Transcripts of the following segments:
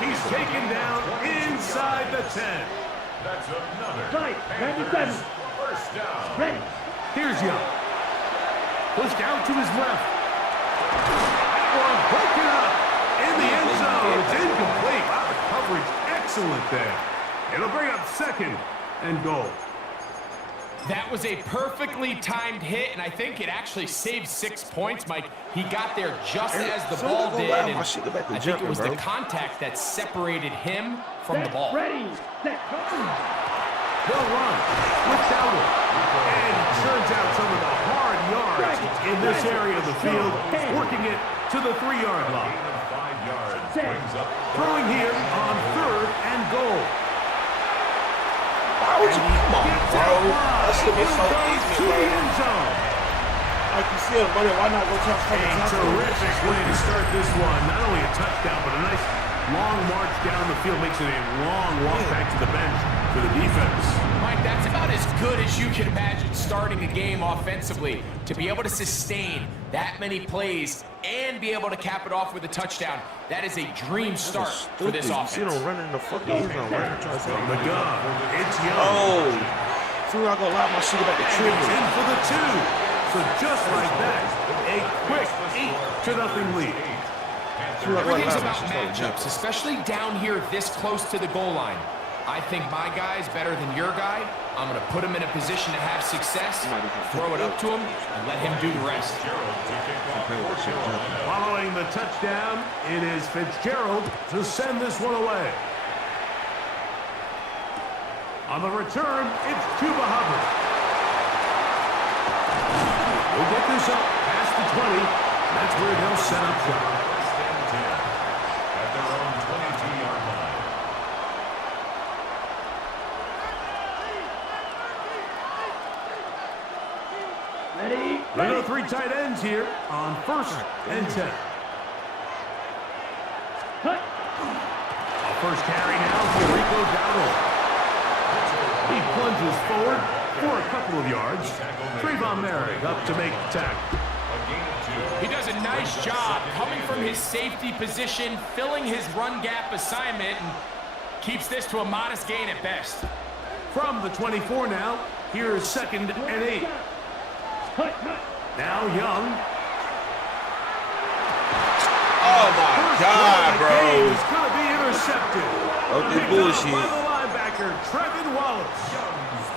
He's taken down inside the 10. That's another. Right, 97. First down. Ready. Here's Young. Pushed out to his left. That one broken up in the end zone. It's incomplete. Wow, the coverage excellent there. It'll bring up 2nd and goal. That was a perfectly timed hit, and I think it actually saved 6 points, Mike. He got there just as the ball did, and I think it was the contact that separated him from the ball. Ready. Set. They'll run without it. And he turns out some of the hard yards in this area of the field, working it to the 3-yard line. 5 yards brings up Throwing here on 3rd and goal. Why would you come on, bro? That shit is so easy, bro. Like you see him running, why not go to A terrific way to start this one. Not only a touchdown, but a nice long march down the field. Makes it a long walk back to the bench for the defense. Mike, that's about as good as you can imagine starting a game offensively. To be able to sustain that many plays and be able to cap it off with a touchdown, that is a dream start for this offense. You don't run in the fucking end zone, right? From the gun, it's Young. Oh, soon as I go loud, my shit about the And trigger. he's in for the 2. So just like that, a quick 8-0 lead. Everything's about matchups, especially down here this close to the goal line. I think my guy's better than your guy. I'm going to put him in a position to have success, throw it up to him, and let him do the rest. Following the touchdown, it is Fitzgerald to send this one away. On the return, it's Chuba Hubbard. We'll get this up past the 20. That's where they'll set up shop. First and 10 at their own 22-yard line. Ready. There are 3 tight ends here on 1st and 10. Cut. A first carry now for Rico Dowdle. He plunges forward for a couple of yards. Trayvon Merrick up to make the tackle. He does a nice job coming from his safety position, filling his run gap assignment, and keeps this to a modest gain at best. From the 24 now, here's 2nd and 8. Now Young. Oh my God, bro. Is going to be intercepted. Oh, this Picked bullshit. up by the linebacker, Trevin Wallace.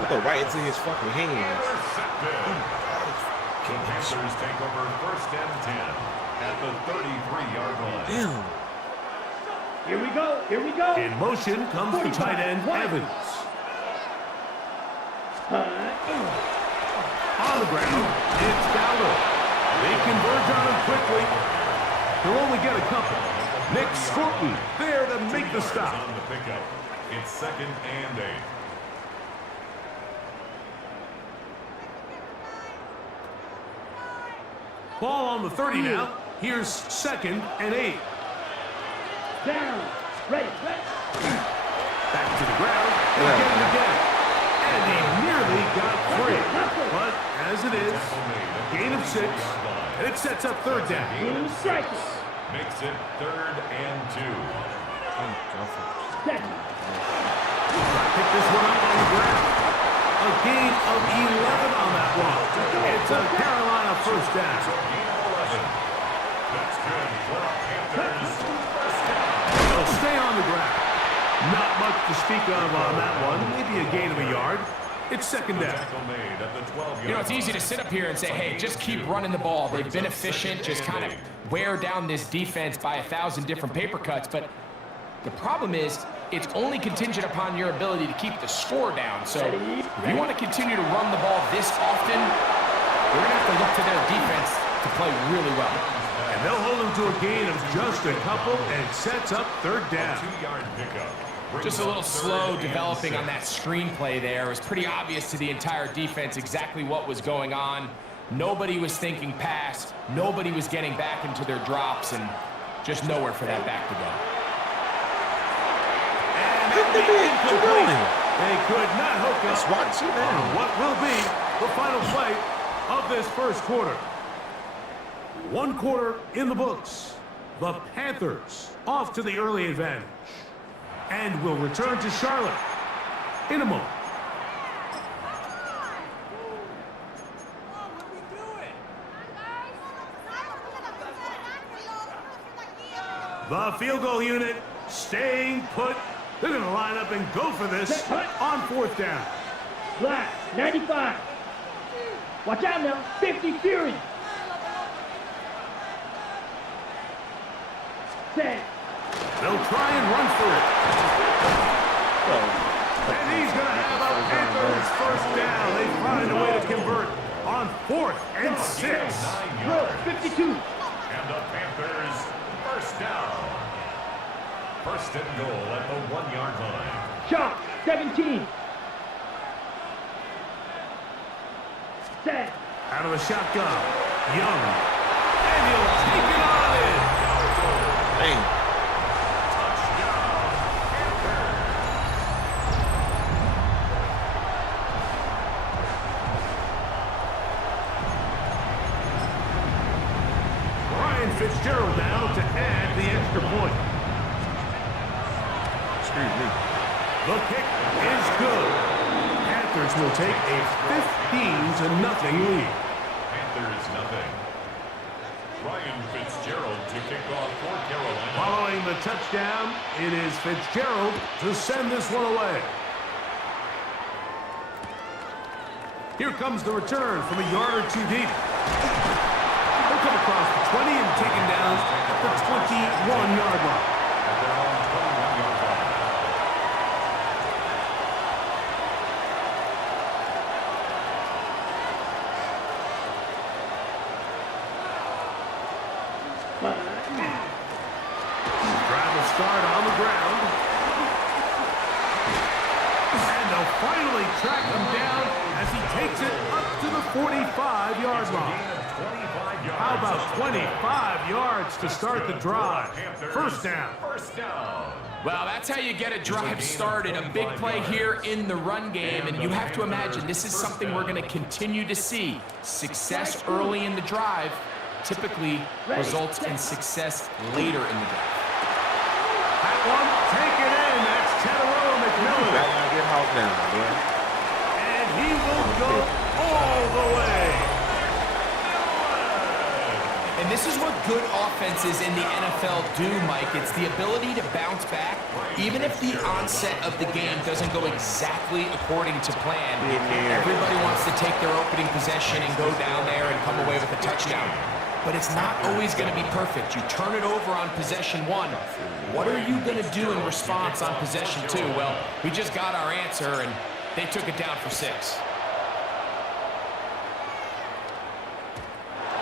Put the right into his fucking hands. The Panthers take over 1st and 10 at the 33-yard line. Damn. Here we go. Here we go. In motion comes the tight end, Evans. On the ground, it's Dowdle. They converge on him quickly. He'll only get a couple. Nick Scorton there to make the stop. On the pickup. It's 2nd and 8. Ball on the 30 now. Here's 2nd and 8. Down. Ready. Back to the ground. Again. And he nearly got free. But as it is, gain of 6. And it sets up 3rd down. Makes it 3rd and 2. Pick this one up on the ground. A gain of 11 on that one. It's a Carolina first down. That's good for a Panthers first down. They'll stay on the ground. Not much to speak of on that one. Maybe a gain of a yard. It's 2nd down. Tackle made at the 12-yard You know, it's easy to sit up here and say, hey, just keep running the ball. They've been efficient, just kind of wear down this defense by 1,000 different paper cuts. But the problem is, it's only contingent upon your ability to keep the score down. So if you want to continue to run the ball this often, you're going to have to look to their defense to play really well. And they'll hold him to a gain of just a couple and sets up 3rd down. 2-yard pickup. Just a little slow developing on that screenplay there. It was pretty obvious to the entire defense exactly what was going on. Nobody was thinking pass. Nobody was getting back into their drops, and just nowhere for that back to go. They could not hook up on what will be the final play of this first quarter. 1 quarter in the books. The Panthers off to the early advantage. And will return to Charlotte in a moment. The field goal unit staying put. They're going to line up and go for this on 4th down. Black, 95. Watch out now, 50 Fury. Set. They'll try and run for it. And he's going to have a Panthers first down. They find a way to convert on 4th and 6. Throw, 52. And the Panthers first down. First and goal at the 1-yard line. Shot, 17. Set. Out of the shotgun, Young. And he'll take it on in. Dang. Ryan Fitzgerald now to add the extra point. Excuse me. The kick is good. Panthers will take a 15-0 lead. Panthers nothing. Ryan Fitzgerald to kick off for Carolina. Following the touchdown, it is Fitzgerald to send this one away. Here comes the return from a yard or two deep. They'll come across the 20 and taken down at the 21-yard line. At their own 21-yard line. Drive will start on the ground. And they'll finally track him down as he takes it up to the 45-yard line. How about 25 yards to start the drive? First down. First down. Well, that's how you get a drive started. A big play here in the run game, and you have to imagine this is something we're going to continue to see. Success early in the drive typically results in success later in the drive. That one, take it in. That's Tedero McMillan. That one get house down, boy. And he will go all the way. And this is what good offenses in the NFL do, Mike. It's the ability to bounce back, even if the onset of the game doesn't go exactly according to plan. Everybody wants to take their opening possession and go down there and come away with a touchdown. But it's not always going to be perfect. You turn it over on possession 1. What are you going to do in response on possession 2? Well, we just got our answer, and they took it down for 6.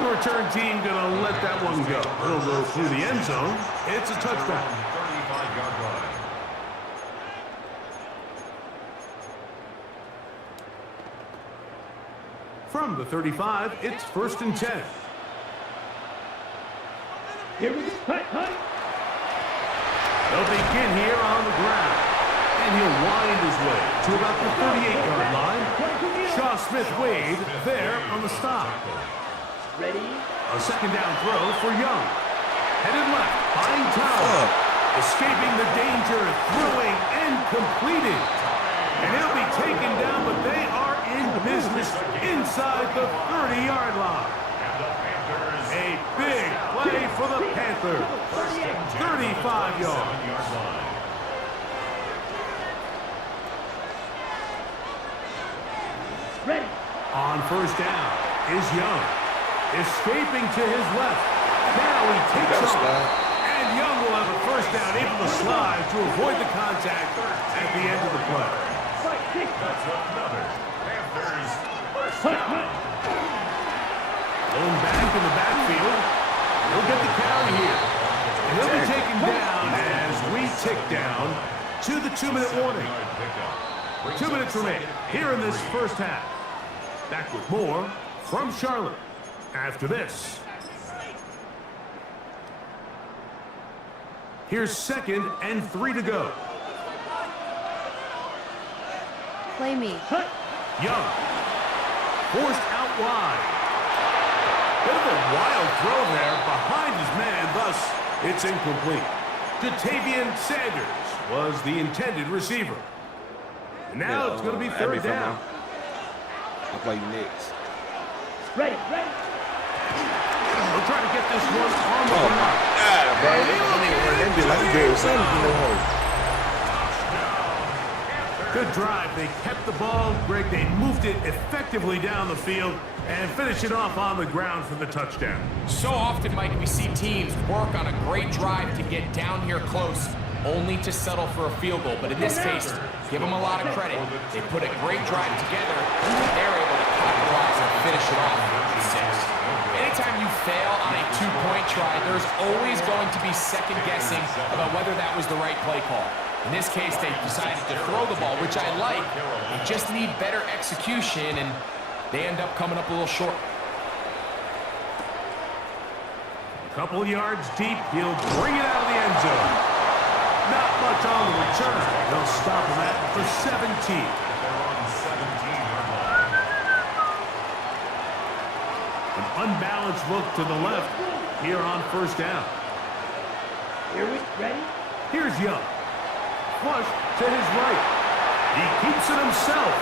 The return team going to let that one go. It'll go through the end zone. It's a touchdown. 35-yard line. From the 35, it's 1st and 10. Here we go. Hut, hut. They'll begin here on the ground. And he'll wind his way to about the 38-yard line. Shaw Smith-Wade there on the stop. Ready? A second down throw for Young. Headed left, behind Tower. Escaping the danger, throwing and completing. And he'll be taken down, but they are in business inside the 30-yard line. A big play for the Panthers. 35 yards. Ready? On first down is Young. Escaping to his left. Now he takes off. And Young will have a first down, able to slide to avoid the contact at the end of the play. That's another Panthers first Hut, down. hut. Going back in the backfield. He'll get the carry here. And he'll be taken down as we tick down to the 2-minute warning. 2 minutes remaining here in this first half. Back with more from Charlotte after this. Here's 2nd and 3 to go. Play me. Hut. Young. Forced out wide. Bit of a wild throw there behind his man, thus It's incomplete. Jatavian Sanders was the intended receiver. And now it's going to be third down. I'll play you next. Ready. We'll try to get this one on the ground. God, bro. That nigga running that bitch like a Barry Sanders, you know. Good drive. They kept the ball. Greg, they moved it effectively down the field and finished it off on the ground for the touchdown. So often, Mike, we see teams work on a great drive to get down here close, only to settle for a field goal. But in this case, give them a lot of credit. They put a great drive together, and they're able to capitalize and finish it off with 6. Anytime you fail on a 2-point try, there's always going to be second guessing about whether that was the right play call. In this case, they decided to throw the ball, which I like. They just need better execution, and they end up coming up a little short. A couple yards deep, he'll bring it out of the end zone. Not much on the return. They'll stop him at the 17. An unbalanced look to the left here on first down. Here we ready. Here's Young. Flush to his right. He keeps it himself.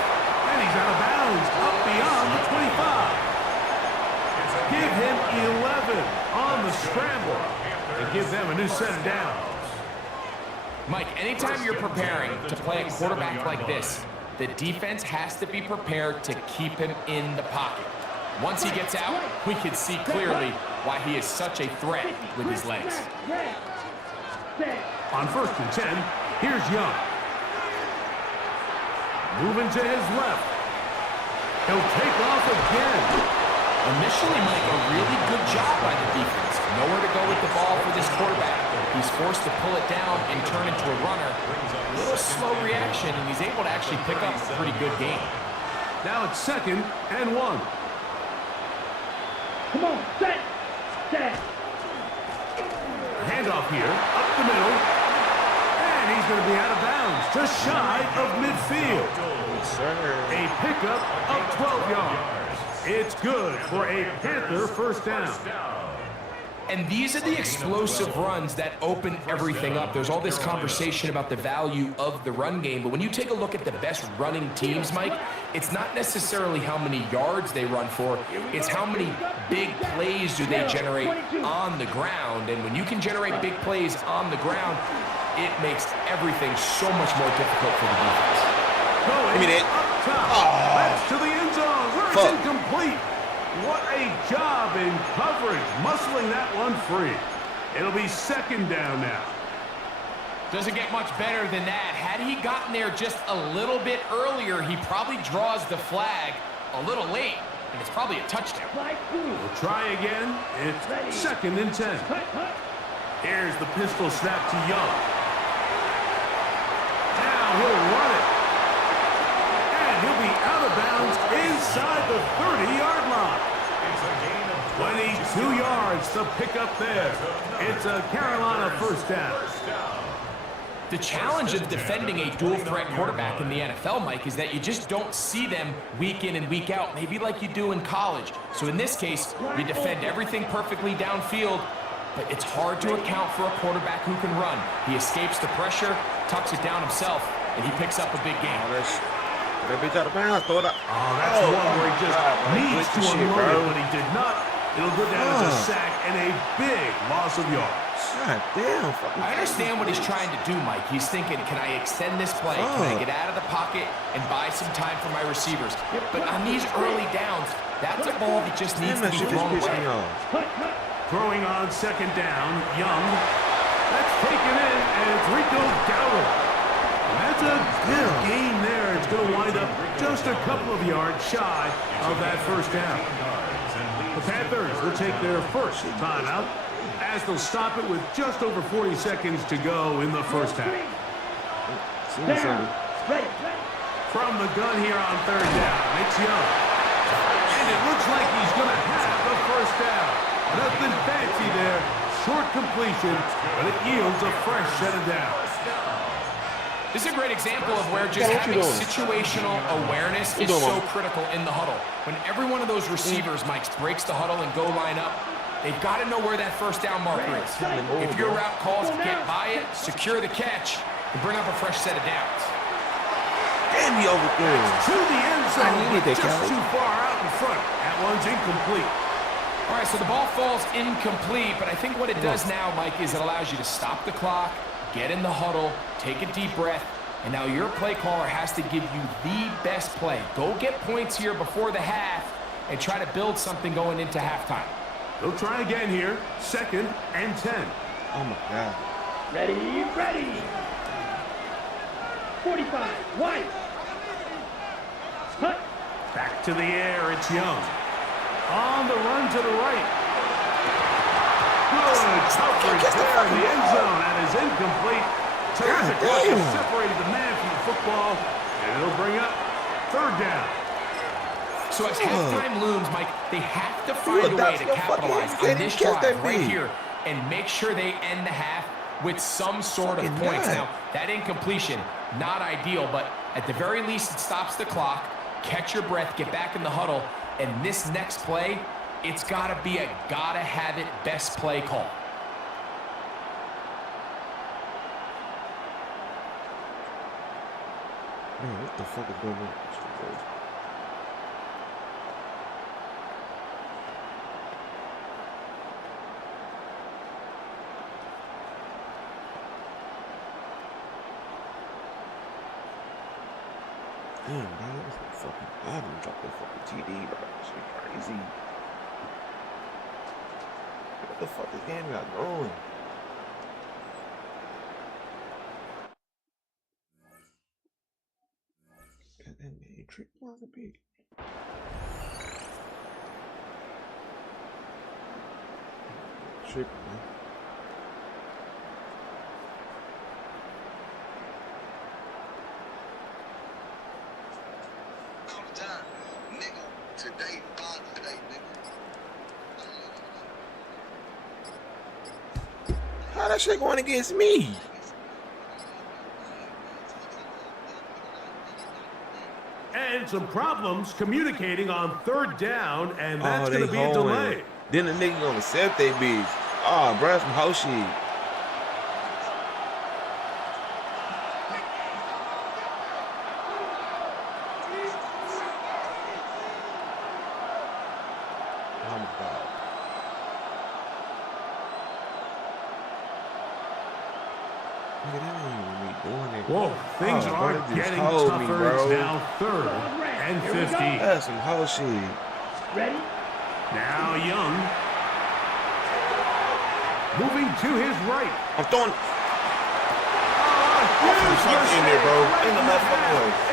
And he's out of bounds up beyond the 25. Give him 11 on the scramble and give them a new set of downs. Mike, anytime you're preparing to play a quarterback like this, the defense has to be prepared to keep him in the pocket. Once he gets out, we can see clearly why he is such a threat with his legs. On 1st and 10, here's Young. Moving to his left. He'll take off again. Initially, Mike, a really good job by the defense. Nowhere to go with the ball for this quarterback. He's forced to pull it down and turn into a runner. A little slow reaction, and he's able to actually pick up a pretty good game. Now it's 2nd and 1. Come on, set. Handoff here, up the middle. And he's going to be out of bounds, just shy of midfield. Yes, sir. A pickup of 12 yards. It's good for a Panther first down. And these are the explosive runs that open everything up. There's all this conversation about the value of the run game, but when you take a look at the best running teams, Mike, it's not necessarily how many yards they run for, it's how many big plays do they generate on the ground. And when you can generate big plays on the ground, it makes everything so much more difficult for the defense. Going up top. That's to the end zone. Where it's incomplete. What a job in coverage, muscling that one free. It'll be 2nd down now. Doesn't get much better than that. Had he gotten there just a little bit earlier, he probably draws the flag a little late, and it's probably a touchdown. We'll try again. It's 2nd and 10. Here's the pistol snap to Young. Now he'll run it. And he'll be out of bounds inside the 30-yard line. 22 yards to pick up there. It's a Carolina first down. The challenge of defending a dual-threat quarterback in the NFL, Mike, is that you just don't see them week in and week out, maybe like you do in college. So in this case, we defend everything perfectly downfield, but it's hard to account for a quarterback who can run. He escapes the pressure, tucks it down himself, and he picks up a big game. That bitch out of bounds, throw it out. Oh, that's one where he just needs to unload it, but he did not. It'll go down as a sack and a big loss of yards. God damn. I understand what he's trying to do, Mike. He's thinking, can I extend this play? Can I get out of the pocket and buy some time for my receivers? But on these early downs, that's a ball that just needs to be thrown away. Throwing on 2nd down, Young. That's taken in, and it's Rico Dowdle. And that's a good gain there. It's going to wind up just a couple of yards shy of that first down. The Panthers will take their first timeout as they'll stop it with just over 40 seconds to go in the first half. From the gun here on 3rd down, it's Young. And it looks like he's going to have the first down. Nothing fancy there. Short completion, but it yields a fresh set of downs. This is a great example of where just having situational awareness is so critical in the huddle. When every one of those receivers, Mike, breaks the huddle and go line up, They've got to know where that first down marker is. If your route calls get by it, secure the catch, and bring up a fresh set of downs. Damn, he overthrew. To the end zone, needed that, just Callie. too far out in front. That one's incomplete. All right, so the ball falls incomplete, but I think what it does now, Mike, is it allows you to stop the clock, get in the huddle, take a deep breath, and now your play caller has to give you the best play. Go get points here before the half and try to build something going into halftime. They'll try again here. 2nd and 10. Oh, my God. Ready, ready. 45, wide. Hut. Back to the air, it's Young. On the run to the right. Good coverage there in the end zone. That is incomplete. Terrific rush separated the man from the football, and it'll bring up 3rd down. So as halftime looms, Mike, they have to find a way to capitalize on this drive right here and make sure they end the half with some sort of points. Now, that incompletion, not ideal, but at the very least, it stops the clock. Catch your breath, get back in the huddle, and this next play, it's got to be a gotta-have-it best play call. Man, what the fuck is going on? Damn, bro, that's a fucking Madden dropped that fucking TD, bro. Shit crazy. What the fuck this game got going? God damn, man, trick on the beat. Trick, man. How that shit going against me? And some problems communicating on 3rd down, and that's they going to be a delay. Then the nigga gonna accept they bitch. Oh, bro, some hoe shit. Oh my God. Nigga, that ain't even me doing it. Whoa, things bro, are they just getting told tougher. me, bro. It's now 3rd and 15. That's some hoe shit. Ready? Now Young. Moving to his right. I'm throwing. Huge in there, bro. In the left half. foot.